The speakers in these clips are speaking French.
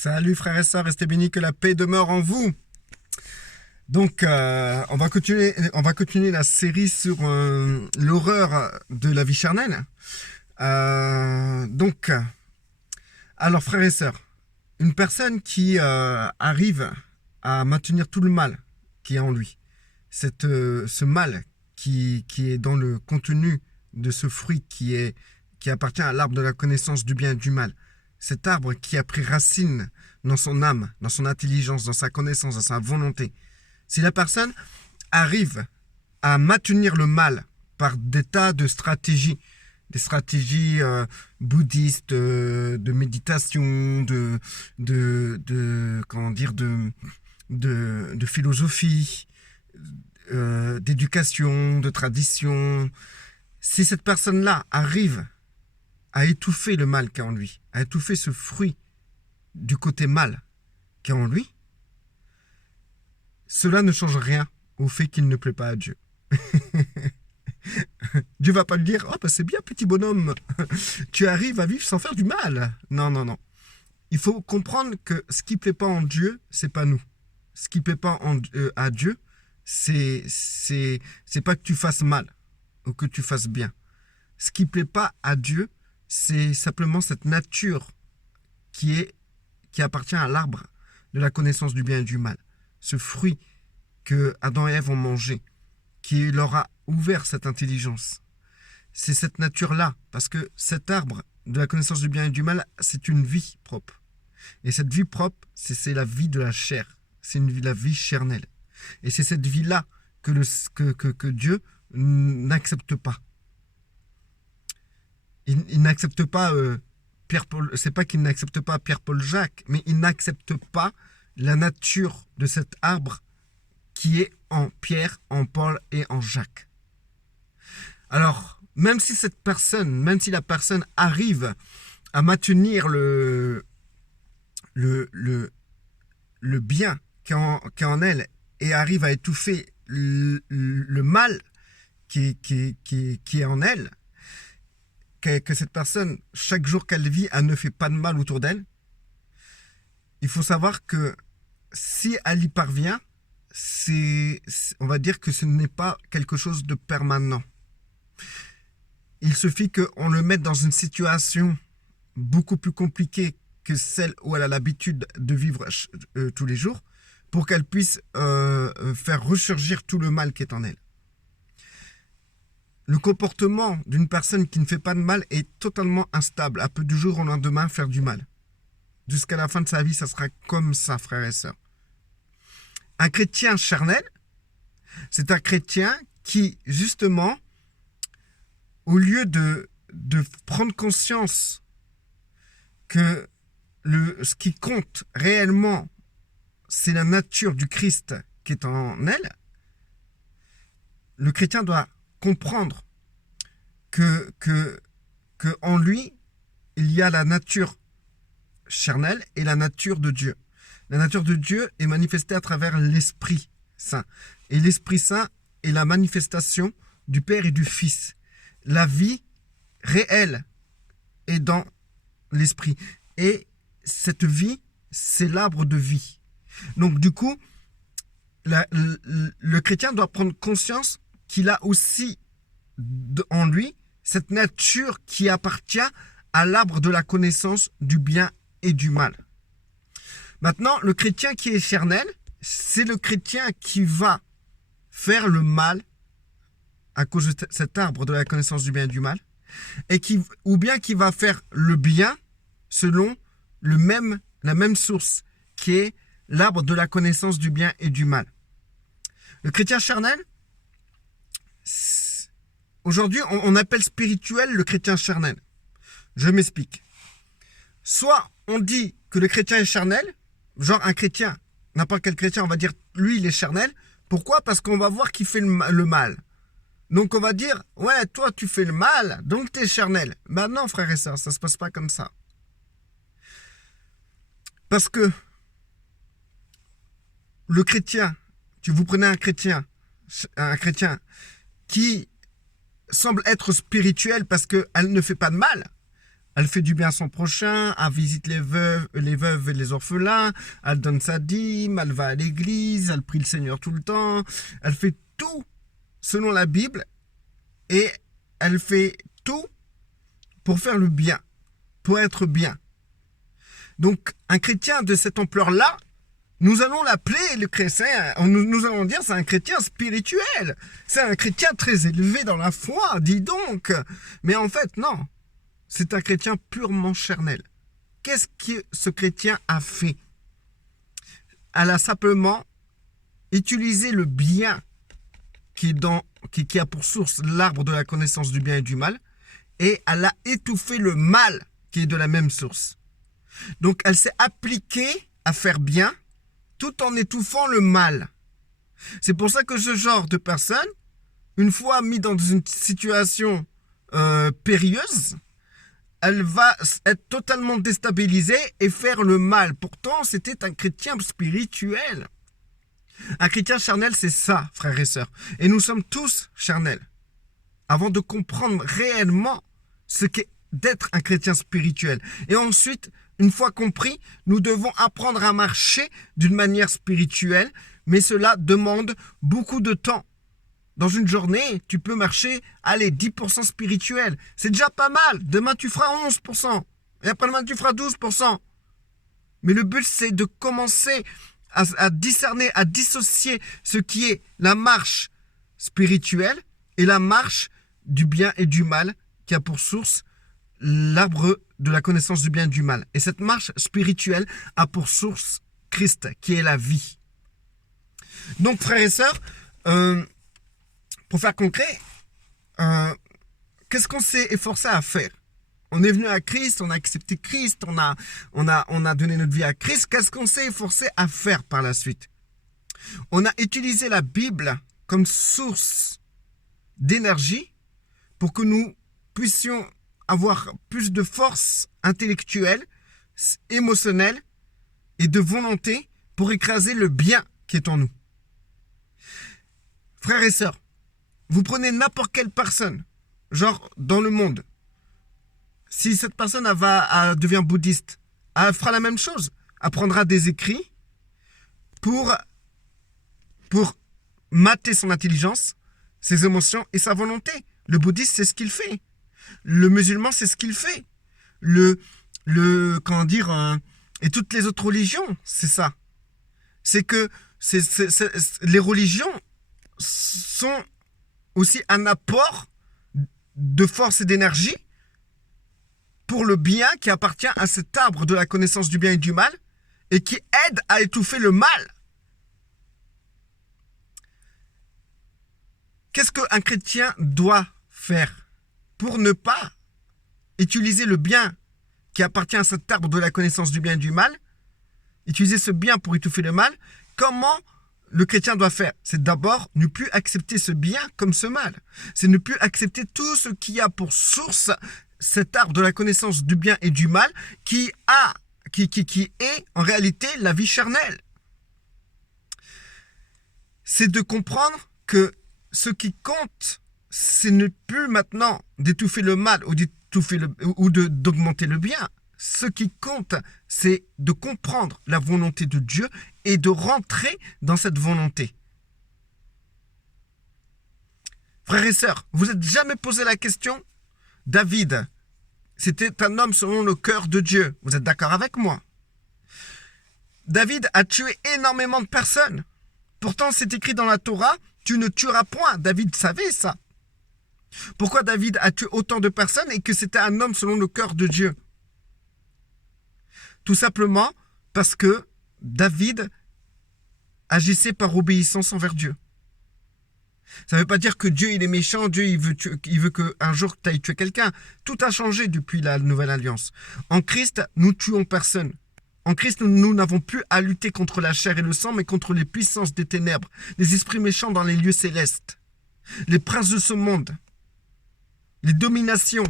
Salut frères et sœurs, restez bénis, que la paix demeure en vous. Donc, on va continuer la série sur l'horreur de la vie charnelle. Donc, alors frères et sœurs, une personne qui arrive à maintenir tout le mal qui est en lui, ce mal qui est dans le contenu de ce fruit qui appartient à l'arbre de la connaissance du bien et du mal, cet arbre qui a pris racine dans son âme, dans son intelligence, dans sa connaissance, dans sa volonté. Si la personne arrive à maintenir le mal par des tas de stratégies, des stratégies bouddhistes, de méditation, de philosophie, d'éducation, de tradition, si cette personne-là arrive à étouffer le mal qui est en lui, à étouffer ce fruit du côté mal qui est en lui, cela ne change rien au fait qu'il ne plaît pas à Dieu. Dieu va pas lui dire « Oh, bah c'est bien, petit bonhomme, tu arrives à vivre sans faire du mal. » Non, non, non. Il faut comprendre que ce qui plaît pas en Dieu, c'est pas nous. Ce qui plaît pas à Dieu, c'est pas que tu fasses mal ou que tu fasses bien. Ce qui plaît pas à Dieu, c'est simplement cette nature qui appartient à l'arbre de la connaissance du bien et du mal. Ce fruit que Adam et Ève ont mangé, qui leur a ouvert cette intelligence. C'est cette nature-là, parce que cet arbre de la connaissance du bien et du mal, c'est une vie propre. Et cette vie propre, c'est la vie de la chair. C'est la vie charnelle. Et c'est cette vie-là que Dieu n'accepte pas. Il n'accepte pas Pierre-Paul, c'est pas qu'il n'accepte pas Pierre-Paul Jacques, mais il n'accepte pas la nature de cet arbre qui est en Pierre, en Paul et en Jacques. Alors, même si la personne arrive à maintenir le bien qui est en elle et arrive à étouffer le mal qui est en elle, que cette personne, chaque jour qu'elle vit, elle ne fait pas de mal autour d'elle, il faut savoir que si elle y parvient, on va dire que ce n'est pas quelque chose de permanent. Il suffit qu'on le mette dans une situation beaucoup plus compliquée que celle où elle a l'habitude de vivre tous les jours pour qu'elle puisse faire ressurgir tout le mal qui est en elle. Le comportement d'une personne qui ne fait pas de mal est totalement instable. Elle peut du jour au lendemain faire du mal. Jusqu'à la fin de sa vie, ça sera comme ça, frères et sœurs. Un chrétien charnel, c'est un chrétien qui, justement, au lieu de prendre conscience que ce qui compte réellement, c'est la nature du Christ qui est en elle, le chrétien doit comprendre que en lui, il y a la nature charnelle et la nature de Dieu. La nature de Dieu est manifestée à travers l'Esprit Saint. Et l'Esprit Saint est la manifestation du Père et du Fils. La vie réelle est dans l'Esprit. Et cette vie, c'est l'arbre de vie. Donc du coup, le chrétien doit prendre conscience qu'il a aussi en lui cette nature qui appartient à l'arbre de la connaissance du bien et du mal. Maintenant, le chrétien qui est charnel, c'est le chrétien qui va faire le mal à cause de cet arbre de la connaissance du bien et du mal, ou bien qui va faire le bien selon la même source, qui est l'arbre de la connaissance du bien et du mal. Le chrétien charnel, aujourd'hui, on appelle spirituel le chrétien charnel. Je m'explique. Soit on dit que le chrétien est charnel, genre un chrétien, n'importe quel chrétien, on va dire, lui, il est charnel. Pourquoi ? Parce qu'on va voir qu'il fait le mal. Donc on va dire, ouais, toi, tu fais le mal, donc tu es charnel. Ben non, frère et sœurs, ça ne se passe pas comme ça. Parce que le chrétien, vous prenez un chrétien qui semble être spirituel parce qu'elle ne fait pas de mal, Elle fait du bien à son prochain, elle visite les veuves et les orphelins, elle donne sa dîme, elle va à l'église, elle prie le Seigneur tout le temps, elle fait tout selon la Bible et elle fait tout pour faire le bien, pour être bien. Donc, un chrétien de cette ampleur-là, nous allons l'appeler le chrétien, nous allons dire c'est un chrétien spirituel, c'est un chrétien très élevé dans la foi, dis donc. Mais en fait, non, c'est un chrétien purement charnel. Qu'est-ce que ce chrétien a fait? Elle a simplement utilisé le bien qui a pour source l'arbre de la connaissance du bien et du mal, et elle a étouffé le mal qui est de la même source. Donc, elle s'est appliquée à faire bien, tout en étouffant le mal. C'est pour ça que ce genre de personne, une fois mis dans une situation périlleuse, elle va être totalement déstabilisée et faire le mal. Pourtant, c'était un chrétien spirituel. Un chrétien charnel, c'est ça, frères et sœurs. Et nous sommes tous charnels. Avant de comprendre réellement ce qu'est d'être un chrétien spirituel. Et ensuite, une fois compris, nous devons apprendre à marcher d'une manière spirituelle, mais cela demande beaucoup de temps. Dans une journée, tu peux marcher, allez, 10% spirituel. C'est déjà pas mal. Demain, tu feras 11%. Et après-demain, tu feras 12%. Mais le but, c'est de commencer à discerner, à dissocier ce qui est la marche spirituelle et la marche du bien et du mal qui a pour source l'arbre de la connaissance du bien et du mal. Et cette marche spirituelle a pour source Christ, qui est la vie. Donc, frères et sœurs, pour faire concret, qu'est-ce qu'on s'est efforcé à faire? On est venu à Christ, on a accepté Christ, on a donné notre vie à Christ. Qu'est-ce qu'on s'est efforcé à faire par la suite? On a utilisé la Bible comme source d'énergie pour que nous puissions avoir plus de force intellectuelle, émotionnelle et de volonté pour écraser le bien qui est en nous. Frères et sœurs, vous prenez n'importe quelle personne, genre dans le monde, si cette personne devient bouddhiste, elle fera la même chose. Elle prendra des écrits pour mater son intelligence, ses émotions et sa volonté. Le bouddhiste, c'est ce qu'il fait. Le musulman, c'est ce qu'il fait. Et toutes les autres religions, c'est ça. C'est que les religions sont aussi un apport de force et d'énergie pour le bien qui appartient à cet arbre de la connaissance du bien et du mal et qui aide à étouffer le mal. Qu'est-ce qu'un chrétien doit faire pour ne pas utiliser le bien qui appartient à cet arbre de la connaissance du bien et du mal, utiliser ce bien pour étouffer le mal? Comment le chrétien doit faire? C'est d'abord ne plus accepter ce bien comme ce mal. C'est ne plus accepter tout ce qui a pour source cet arbre de la connaissance du bien et du mal qui est en réalité la vie charnelle. C'est de comprendre que ce qui compte, c'est ne plus maintenant d'étouffer le mal ou d'augmenter le bien. Ce qui compte, c'est de comprendre la volonté de Dieu et de rentrer dans cette volonté. Frères et sœurs, vous n'êtes jamais posé la question? David, c'était un homme selon le cœur de Dieu. Vous êtes d'accord avec moi? David a tué énormément de personnes. Pourtant, c'est écrit dans la Torah, tu ne tueras point. David savait ça. Pourquoi David a tué autant de personnes et que c'était un homme selon le cœur de Dieu? Tout simplement parce que David agissait par obéissance envers Dieu. Ça ne veut pas dire que Dieu il est méchant, Dieu il veut qu'un jour tu ailles tuer quelqu'un. Tout a changé depuis la nouvelle alliance. En Christ, nous tuons personne. En Christ, nous n'avons plus à lutter contre la chair et le sang, mais contre les puissances des ténèbres, les esprits méchants dans les lieux célestes, les princes de ce monde, les dominations.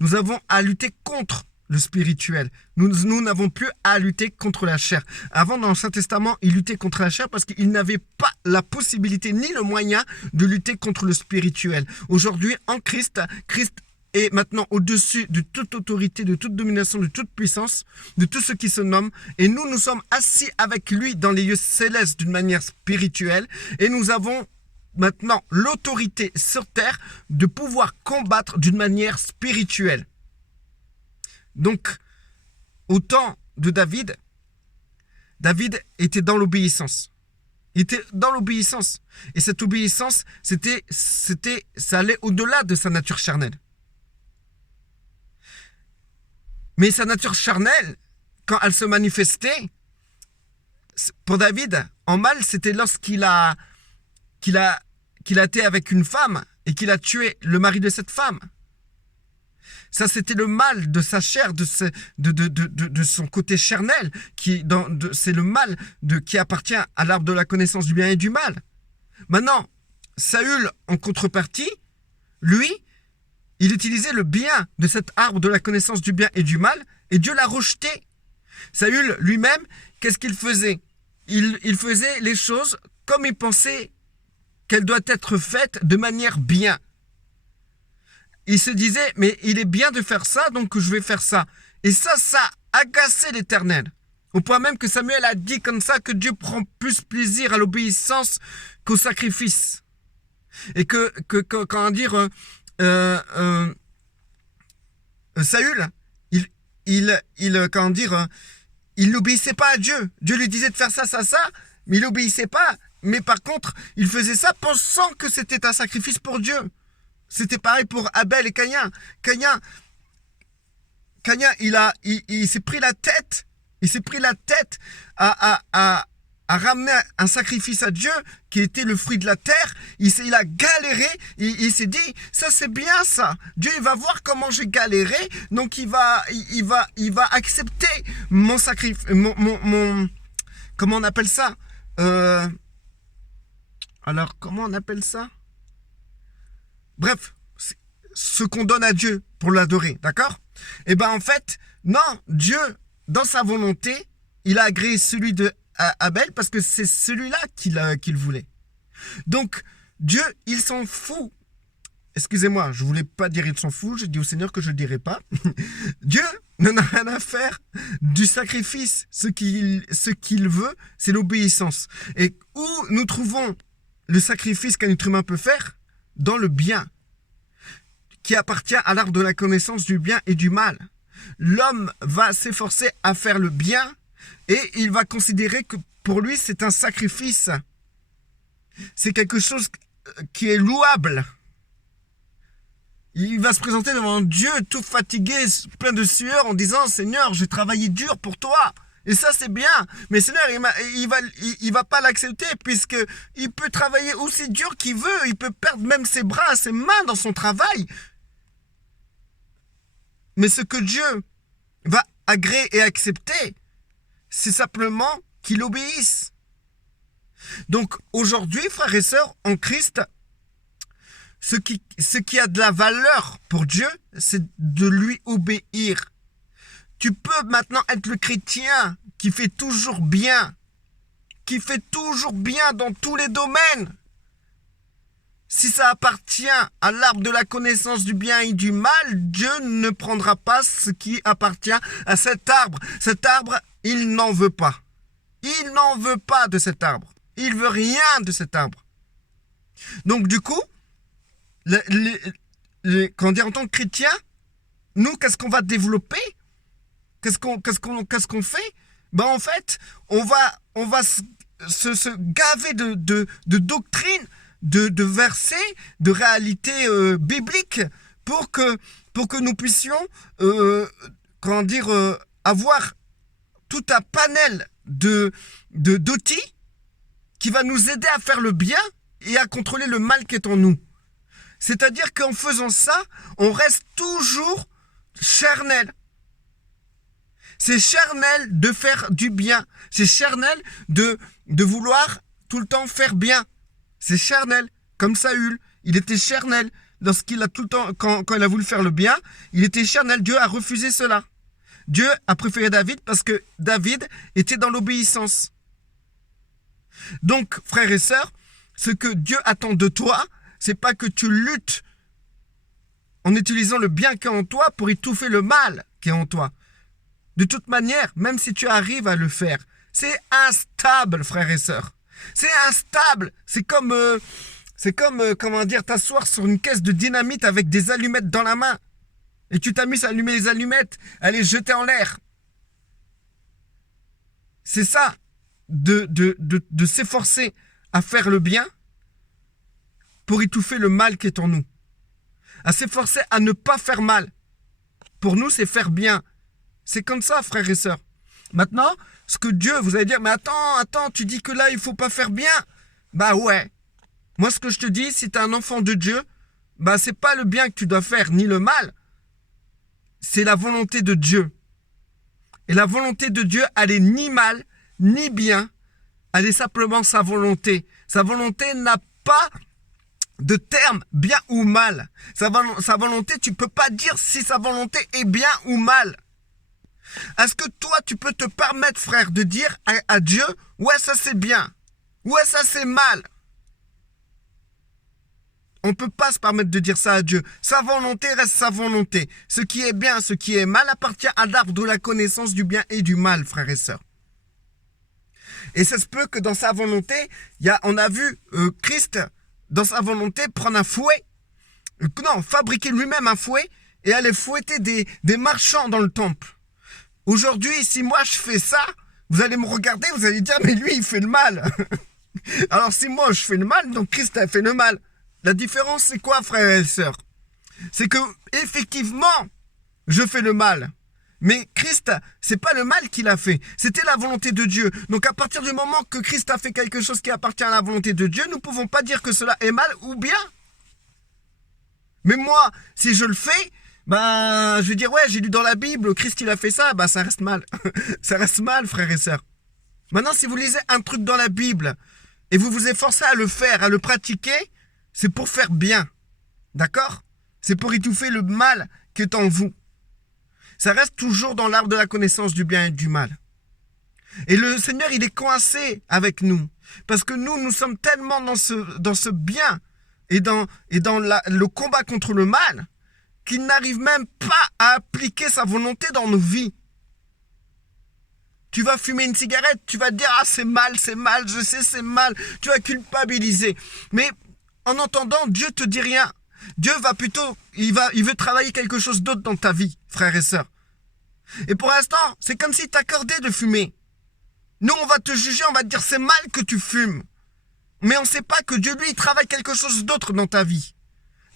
Nous avons à lutter contre le spirituel. Nous n'avons plus à lutter contre la chair. Avant, dans l'Ancien Testament, ils luttaient contre la chair parce qu'ils n'avaient pas la possibilité ni le moyen de lutter contre le spirituel. Aujourd'hui, en Christ, Christ est maintenant au-dessus de toute autorité, de toute domination, de toute puissance, de tout ce qui se nomme. Et nous sommes assis avec lui dans les lieux célestes d'une manière spirituelle. Et nous avons maintenant l'autorité sur terre de pouvoir combattre d'une manière spirituelle. Donc, au temps de David, David était dans l'obéissance. Il était dans l'obéissance. Et cette obéissance, ça allait au-delà de sa nature charnelle. Mais sa nature charnelle, quand elle se manifestait, pour David, en mal, c'était lorsqu'il a été avec une femme et qu'il a tué le mari de cette femme. Ça, c'était le mal de sa chair, de son côté charnel. C'est le mal qui appartient à l'arbre de la connaissance du bien et du mal. Maintenant, Saül, en contrepartie, lui, il utilisait le bien de cet arbre de la connaissance du bien et du mal, et Dieu l'a rejeté. Saül, lui-même, qu'est-ce qu'il faisait ? Il faisait les choses comme il pensait qu'elles doivent être faites de manière bien. Il se disait, mais il est bien de faire ça, donc je vais faire ça. Et ça agaçait l'Éternel. Au point même que Samuel a dit comme ça que Dieu prend plus plaisir à l'obéissance qu'au sacrifice. Et Saül, il n'obéissait pas à Dieu. Dieu lui disait de faire ça, mais il n'obéissait pas. Mais par contre, il faisait ça pensant que c'était un sacrifice pour Dieu. C'était pareil pour Abel et Caïn. Caïn, il s'est pris la tête. Il s'est pris la tête à ramener un sacrifice à Dieu qui était le fruit de la terre. Il a galéré. Il s'est dit, ça c'est bien ça. Dieu il va voir comment j'ai galéré. Donc il va accepter mon sacrifice. Comment on appelle ça Alors comment on appelle ça Bref, ce qu'on donne à Dieu pour l'adorer, d'accord ? Et bien en fait, non, Dieu, dans sa volonté, il a agréé celui de Abel parce que c'est celui-là qu'il voulait. Donc, Dieu, il s'en fout. Excusez-moi, je ne voulais pas dire il s'en fout, j'ai dit au Seigneur que je ne le dirai pas. Dieu n'en a rien à faire du sacrifice. Ce qu'il veut, c'est l'obéissance. Et où nous trouvons le sacrifice qu'un être humain peut faire ? Dans le bien, qui appartient à l'arbre de la connaissance du bien et du mal. L'homme va s'efforcer à faire le bien et il va considérer que pour lui c'est un sacrifice. C'est quelque chose qui est louable. Il va se présenter devant Dieu tout fatigué, plein de sueur en disant « Seigneur, j'ai travaillé dur pour toi ». Et ça, c'est bien. Mais Seigneur, il va pas l'accepter puisque il peut travailler aussi dur qu'il veut. Il peut perdre même ses bras, ses mains dans son travail. Mais ce que Dieu va agréer et accepter, c'est simplement qu'il obéisse. Donc, aujourd'hui, frères et sœurs, en Christ, ce qui a de la valeur pour Dieu, c'est de lui obéir. Tu peux maintenant être le chrétien qui fait toujours bien dans tous les domaines. Si ça appartient à l'arbre de la connaissance du bien et du mal, Dieu ne prendra pas ce qui appartient à cet arbre. Cet arbre, il n'en veut pas. Il n'en veut pas de cet arbre. Il veut rien de cet arbre. Donc du coup, en tant que chrétien, nous, qu'est-ce qu'on va développer ? Qu'est-ce qu'on fait ? Ben en fait, on va se gaver de doctrines, de versets, de réalités bibliques pour que nous puissions avoir tout un panel d'outils qui va nous aider à faire le bien et à contrôler le mal qui est en nous. C'est-à-dire qu'en faisant ça, on reste toujours charnel. C'est charnel de faire du bien. C'est charnel de vouloir tout le temps faire bien. C'est charnel. Comme Saül, il était charnel. Lorsqu'il a tout le temps, quand il a voulu faire le bien, il était charnel. Dieu a refusé cela. Dieu a préféré David parce que David était dans l'obéissance. Donc, frères et sœurs, ce que Dieu attend de toi, c'est pas que tu luttes en utilisant le bien qui est en toi pour étouffer le mal qui est en toi. De toute manière, même si tu arrives à le faire, c'est instable, frères et sœurs. C'est instable. C'est comme, comment dire, t'asseoir sur une caisse de dynamite avec des allumettes dans la main. Et tu t'amuses à allumer les allumettes, à les jeter en l'air. C'est ça, de s'efforcer à faire le bien pour étouffer le mal qui est en nous. À s'efforcer à ne pas faire mal. Pour nous, c'est faire bien. C'est comme ça, frères et sœurs. Maintenant, ce que Dieu, vous allez dire, mais attends, tu dis que là, il ne faut pas faire bien. Bah ouais. Moi, ce que je te dis, si tu es un enfant de Dieu, bah c'est pas le bien que tu dois faire, ni le mal. C'est la volonté de Dieu. Et la volonté de Dieu, elle est ni mal, ni bien. Elle est simplement sa volonté. Sa volonté n'a pas de terme bien ou mal. Sa volonté, tu peux pas dire si sa volonté est bien ou mal. Est-ce que toi, tu peux te permettre, frère, de dire à Dieu, ouais, ça c'est bien, ouais, ça c'est mal? On ne peut pas se permettre de dire ça à Dieu. Sa volonté reste sa volonté. Ce qui est bien, ce qui est mal appartient à l'arbre de la connaissance du bien et du mal, frères et sœurs. Et ça se peut que dans sa volonté, on a vu Christ, dans sa volonté, prendre un fouet. Non, fabriquer lui-même un fouet et aller fouetter des marchands dans le temple. Aujourd'hui, si moi je fais ça, vous allez me regarder, vous allez dire, mais lui, il fait le mal. Alors si moi je fais le mal, donc Christ a fait le mal. La différence, c'est quoi, frères et sœurs? C'est que, effectivement, je fais le mal. Mais Christ, c'est pas le mal qu'il a fait. C'était la volonté de Dieu. Donc, à partir du moment que Christ a fait quelque chose qui appartient à la volonté de Dieu, nous ne pouvons pas dire que cela est mal ou bien. Mais moi, si je le fais, je vais dire, ouais, j'ai lu dans la Bible, Christ, il a fait ça, ça reste mal. Ça reste mal, frères et sœurs. Maintenant, si vous lisez un truc dans la Bible et vous vous efforcez à le faire, à le pratiquer, c'est pour faire bien. D'accord? C'est pour étouffer le mal qui est en vous. Ça reste toujours dans l'arbre de la connaissance du bien et du mal. Et le Seigneur, il est coincé avec nous. Parce que nous sommes tellement dans ce bien et dans le combat contre le mal qu'il n'arrive même pas à appliquer sa volonté dans nos vies. Tu vas fumer une cigarette, tu vas te dire, c'est mal, je sais, c'est mal. Tu vas culpabiliser. Mais en entendant, Dieu te dit rien. Dieu va plutôt, il veut travailler quelque chose d'autre dans ta vie, frères et sœurs. Et pour l'instant, c'est comme s'il t'accordait de fumer. Nous, on va te juger, on va te dire c'est mal que tu fumes. Mais on ne sait pas que Dieu, lui, il travaille quelque chose d'autre dans ta vie.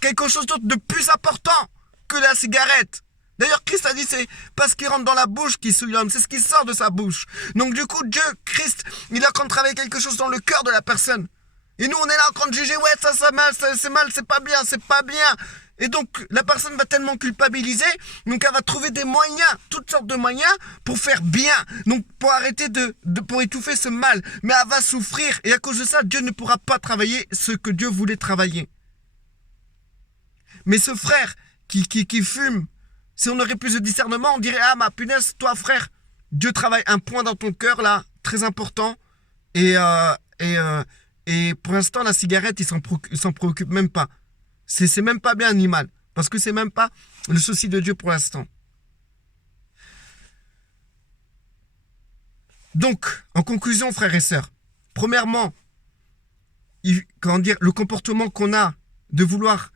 Quelque chose d'autre de plus important que la cigarette. D'ailleurs, Christ a dit, c'est parce qu'il rentre dans la bouche qu'il souille l'homme, c'est ce qui sort de sa bouche. Donc du coup, Dieu, Christ, il est en train de travailler quelque chose dans le cœur de la personne. Et nous, on est là en train de juger, ouais, ça c'est mal, c'est pas bien. Et donc, la personne va tellement culpabiliser, donc elle va trouver des moyens, toutes sortes de moyens, pour faire bien. Donc, pour arrêter pour étouffer ce mal. Mais elle va souffrir, et à cause de ça, Dieu ne pourra pas travailler ce que Dieu voulait travailler. Mais ce frère qui fume, si on aurait plus de discernement, on dirait, ma punaise, toi frère, Dieu travaille un point dans ton cœur, là, très important, et pour l'instant, la cigarette, il s'en préoccupe même pas. C'est même pas bien ni mal. Parce que c'est même pas le souci de Dieu pour l'instant. Donc, en conclusion, frères et sœurs, premièrement, le comportement qu'on a de vouloir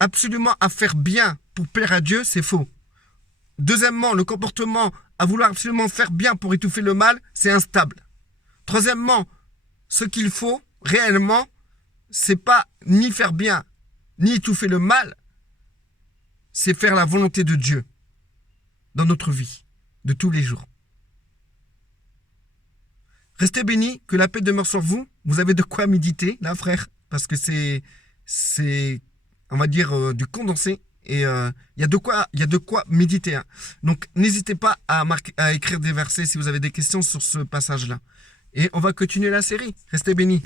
absolument à faire bien pour plaire à Dieu, c'est faux. Deuxièmement, le comportement à vouloir absolument faire bien pour étouffer le mal, c'est instable. Troisièmement, ce qu'il faut réellement, c'est pas ni faire bien, ni étouffer le mal, c'est faire la volonté de Dieu dans notre vie de tous les jours. Restez bénis, que la paix demeure sur vous. Vous avez de quoi méditer, là, frère, parce que c'est on va dire, du condensé. Et il y a de quoi méditer. Hein. Donc, n'hésitez pas à écrire des versets si vous avez des questions sur ce passage-là. Et on va continuer la série. Restez bénis.